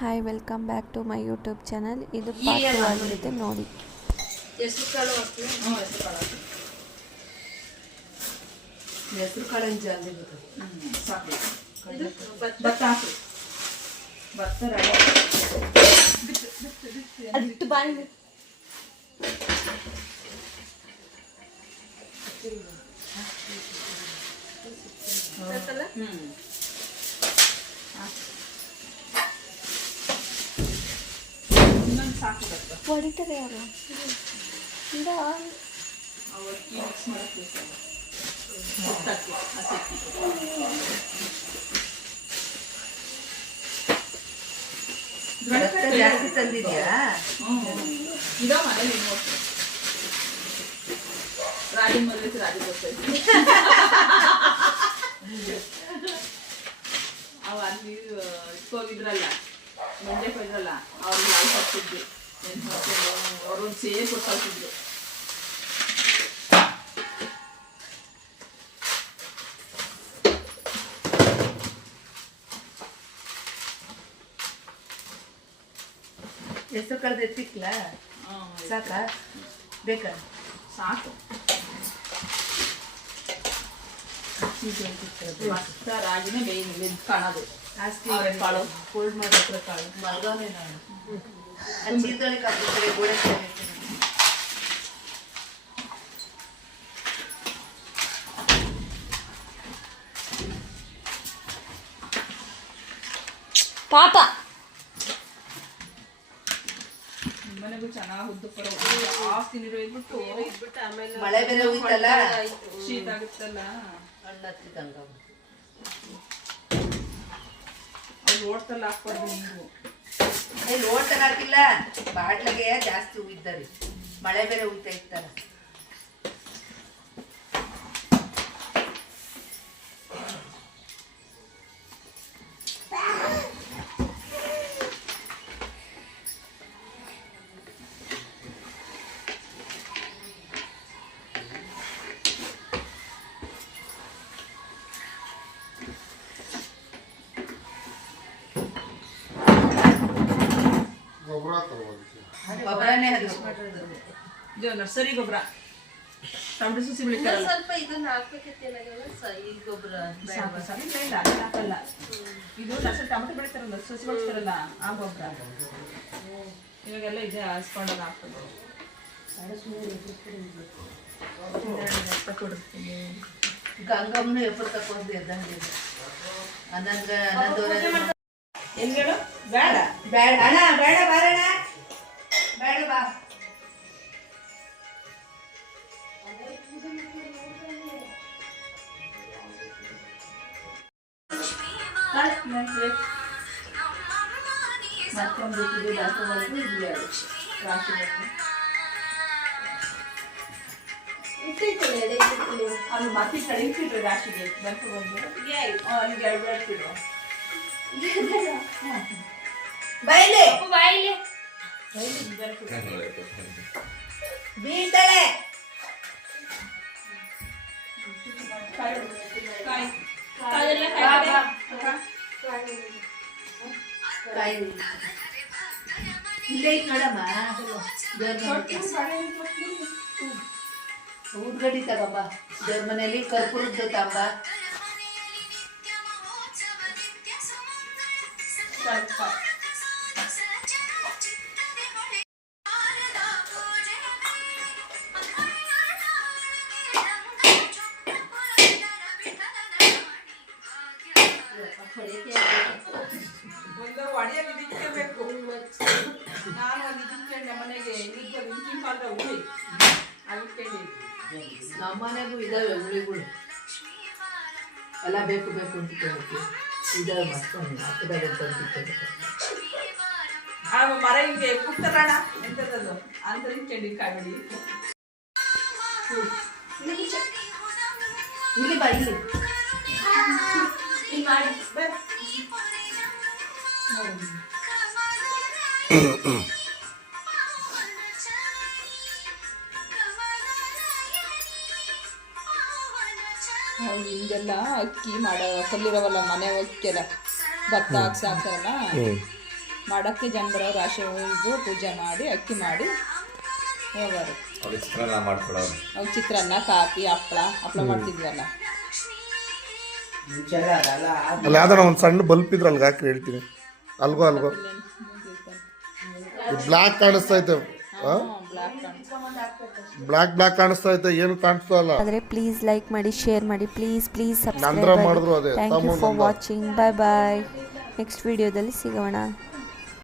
Hi, welcome back to my YouTube channel. ಇದು part 2 ಆಗಿರುತ್ತೆ ನೋಡಿ. ಹೆಸರು ಕಾಳು ಹೆಸರು ಕಾಳು ಜಾಸ್ತಿ ಸಾಕು. ಭತ್ತ ಹಾಕು, ಭತ್ತ ಅದಿಟ್ಟು ಬಾಯಿ ಸಾಕು ಭತ್ತ ಹೊಡಿತಾರೆ ಯಾರು ಮಿಕ್ಸ್ ಮಾಡಕ್ಕೆ ಜಾಸ್ತಿ ತಂದಿದ್ಯಾ? ಇದ ಮನೇಲಿ ನೋಡಿ ರಾಗಿ ಮದುವೆ ರಾಗಿ ಬರ್ತಾ ಅವ ಅಲ್ಲಿ ಇಟ್ಕೋಗಿದ್ರಲ್ಲ, ಮಂಡ್ಯಕ್ಕೆ ಹೋಗಿದ್ರಲ್ಲ, ಅವ್ರಿಗೆ ಲಾಲ್ ಹಾಕ್ತಿದ್ವಿ, ಅವ್ರೊಂದು ಸೇರಿ ಕೊಟ್ಟಾಗ್ತಿದ್ರು. ಹೆಸರು ಕಳೆದ ಎತ್ತಿಕ್ಲ ಸಾಕ ಬೇಕಾ? ಸಾಕು. ಮಸ್ತ ರಾಗಿನೇ ಬೇಯಿನ ಕಾಣೋದು ಜಾಸ್ತಿ ಕಾಳು ಫೋಲ್ಡ್ ಮಾಡಿದ್ರೆ ಕಾಳು ಮಲ್ಗವನೇ ನಾನು ಚೀರ್ದೊಳಗೆ ಹಾಕ್ಬಿಡ್ತಾರೆ ಗೋಡೆ ಪಾಪ. ಮನೆಗೂ ಚೆನ್ನಾಗಿ ಉದ್ದು ಪರ ಜಾಸ್ತಿ ನೀರು ಇದ್ಬಿಟ್ಟು ಮಳೆ ಬೇರೆ ಹೋಯ್ತಲ್ಲ, ಶೀತ ಆಗುತ್ತಲ್ಲ, ಹಣ್ಣು ಹತ್ತಿದಂಗ ಅವ್ರು ಓಡ್ತಲ್ಲ ಹಾಕ್ಬಾರ್ದು ನೀವು. ಲೋಟಲ್ಲಿ ಹಾಕಿಲ್ಲ, ಬಾಟ್ಲಿಗೆ ಜಾಸ್ತಿ ಉಯ್ತಾರೆ, ಮಳೆ ಬೇರೆ ಉಯ್ತಾ ಇತ್ತಲ್ಲ. ಗೊಬ್ಬರನೇ ಅದು ಇದು ನರ್ಸರಿ ಗೊಬ್ಬರ, ಟೊಮೆಟೊ ಸಸಿ ಬೆಳಿತಾರಲ್ಲ, ಸ್ವಲ್ಪ ಇದನ್ನ ಹಾಕ್ಬೇಕಿತ್ತು. ಈ ಗೊಬ್ಬರ ಹಾಕಲ್ಲ. ಇದು ನರ್ಸರಿ ಟೊಮೆಟೊ ಬೆಳಿತಾರಲ್ಲ, ಸಸಿ ಬೆಳೆಸ್ತಾರಲ್ಲ, ಆ ಗೊಬ್ಬರ ಇವಾಗೆಲ್ಲ ಇದೆ ಹಾಸ್ಕೊಂಡಲ್ಲ ಹಾಕ್ತದೆ. ಗಂಗಮ್ಮನು ಎಪ್ಪರು ತಕೊಂಡು ಎದ್ದಂಗೆ ಅನ್ನಂದ್ರೆ ಹೆಂಗೇಳು ಬೇಡ ಬೇಡ ಅಣ್ಣ, ಬೇಡ ಬಾರಣ್ಣ, ಬೇಡ ಬಾ. ಮತ್ತೊಂದು ರಾಶಿ ಅಲ್ಲಿ ಮತ್ತೆ ಕಡೆ ಇಟ್ಟಿಡ್ರಿ ರಾಶಿಗೆ ಬಂತು ಬಂದು ಅಲ್ಲಿಗೆ ಎರಡು ಇಟ್ಟಿಡು. ಬೈಲಿ ಬಾಯಿಲೆ ಬೀಳ್ತಾಳೆ. ಇಲ್ಲೇ ಐತ್ ನೋಡಮ್ಮ, ಊದ್ಗಡ್ಡಿ ತಗಮ್ಮ, ದೇವ್ರ ಮನೇಲಿ ಕರ್ಪೂರದ್ದು ತಮ್ಮ. ಒಂದು ಒಡೆಯಲ್ಲಿ ಇಟ್ಕೋಬೇಕು. ನಾನು ಒಂದು ಇಟ್ಕೊಂಡೆ ಮನೆಗೆ, ಹಿಂದಿನ ಕಾಲದ ಹುಳಿ ಅವಿಟ್ಕೊಂಡಿ. ನಮ್ಮನೆಗೂ ಇದಾವೆ ಹುಳಿಗಳು ಎಲ್ಲ, ಬೇಕು ಬೇಕು ಅಂತ ಕೇಳ್ತೀವಿ. ಇದಾವೆ ಮಸ್ತ್ ಹತ್ತದಾಗ ಆ ಮರ ಹಿಂಗೆ ಕುಟ್ಟರೋಣ ಎಂಥದ್ದು ಅಂತ ಇಟ್ಕೊಂಡಿ ಕಾಯಿಬಿಡಿ. ಇಲ್ಲಿ ಬಾ, ಇಲ್ಲಿ ಮಾಡಿ ಹಿಂಗೆಲ್ಲ ಅಕ್ಕಿ ಮಾಡೋ ಕಲ್ಲಿರವಲ್ಲ ಮನೆ ಅಕ್ಕಿಯಲ್ಲ ಭತ್ತ ಹಾಕ್ಸಿ ಹಾಕ್ತಾರಲ್ಲ ಮಾಡೋಕ್ಕೆ ಜನ ಬರೋರು ರಾಶಿ ಇದು ಪೂಜೆ ಮಾಡಿ ಅಕ್ಕಿ ಮಾಡಿ ಹೋಗೋರು. ಅವ್ರಿಗೆ ಚಿತ್ರಾನ್ನ ಮಾಡ್ಕೊಡೋರು. ಅವು ಚಿತ್ರಾನ್ನ ಕಾಫಿ ಹಪ್ಪಳ ಮಾಡ್ತಿದ್ವಲ್ಲ. ಅಲ್ಲಿ ಯಾವ್ದಾರ ಒಂದು ಸಣ್ಣ ಬಲ್ಪ್ ಇದ್ರೆ ಅಲ್ಗೆ ಹಾಕಿ ಹೇಳ್ತೀನಿ. ಅಲ್ಗೋ ಬ್ಲ್ಯಾಕ್ ಕಾಣಿಸ್ತಾ ಐತೆ, ಬ್ಲ್ಯಾಕ್ ಕಾಣಿಸ್ತಾ ಐತೆ, ಏನು ಕಾಣಿಸ್ತಾ ಇಲ್ಲ. ಆದರೆ ಪ್ಲೀಸ್ ಲೈಕ್ ಮಾಡಿ, ಶೇರ್ ಮಾಡಿ, ಪ್ಲೀಸ್ ನಂತರ ಸಬ್ಸ್ಕ್ರೈಬ್ ಮಾಡಿದ್ರು ಮಾಡಿ. ಅದೇ. Thank you for watching. Bye. Next ವಿಡಿಯೋದಲ್ಲಿ ಸಿಗೋಣ.